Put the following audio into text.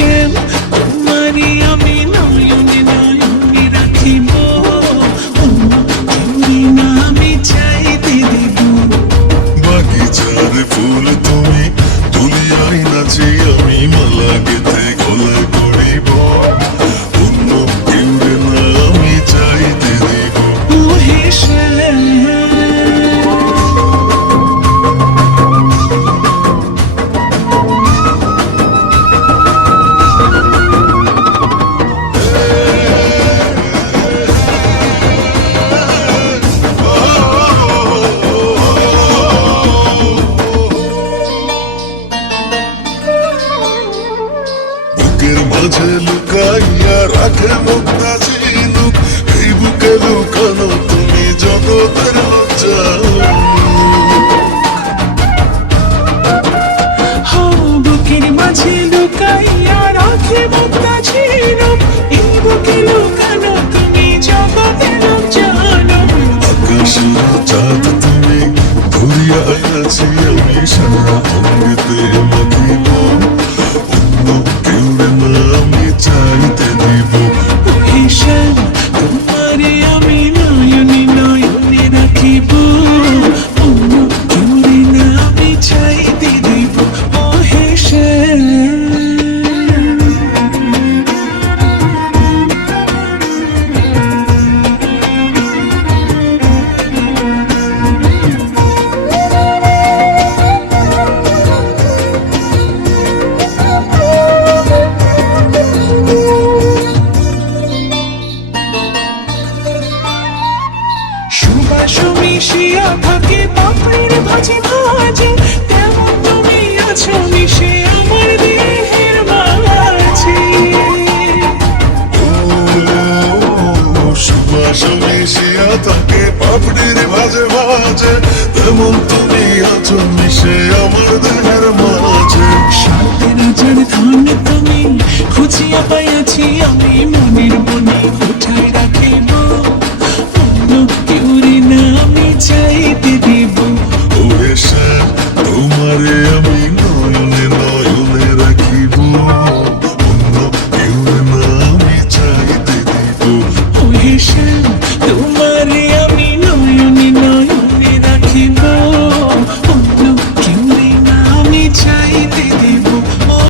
শ্যাম তোমারে আমি নয়নে নয়নে রাখিব, অন্য কেউরে না আমি চাইতে দিব। বাগিচার ফুল তুমি তুলিয়াই নাচি আমি মালা গেথে গলায় করিব, অন্য কেউরে না আমি চাইতে দিব। ওহে শ্যাম বুকের মাঝে লুকাইয়া রাখে মুক্তা ঝিনুক, এই বুকে লুকানো তুমি জগতের লজ্জা। বুকের মাঝে লুকাইয়া রাখে মুক্তা ঝিনুক, এই বুকে লুকানো তুমি জগতের জানো। আকাশের চাঁদ তুমি ধরিয়া আছি আমি সারা অঙ্গেতে মাখিব, অন্য কেউরে না আমি চাইতে দিব। ওহে শ্যাম তোমারে আমি নয়নে নয়নে রাখিব, অন্য কেউরে না আমি চাইতে দিব। ওহে শ্যাম সুবাস মিশিয়া থাকে পাপড়ির ভাজে ভাজে, তেমন তুমি আছো মিশে আমার দেহের মাঝে। সুবাস মিশিয়া থাকে পাপড়ির ভাজে ভাজে, তেমন তুমি আছো মিশে আমার দেহের মাঝে। সাতের রাজার ধন তুমি খুঁজিয়া পাইয়াছি আমি